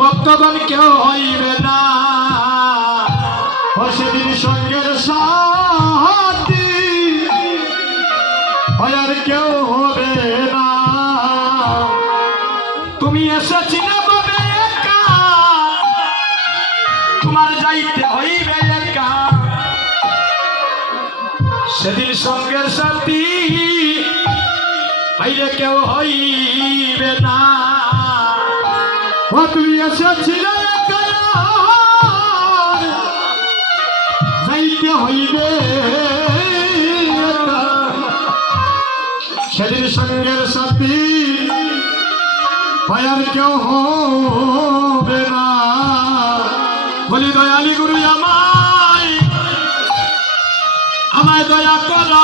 ভক্তগণ কেউ হইবে না, ও সেদিন সঙ্গের সাথী আর কেউ হবে না। তুমি এসেছি না পাবে একা, তোমার যাইতে হইবে একা, সেদিন সঙ্গের সাথী বাইরে কেউ হইবে না। ও তুমি এসেছিলে একা, যাইতে হইবে একা, সেদিন সঙ্গের সাথী আর কেউ হবে না। বলি দয়ালি গুরু আমায় আমায় দয়া করো।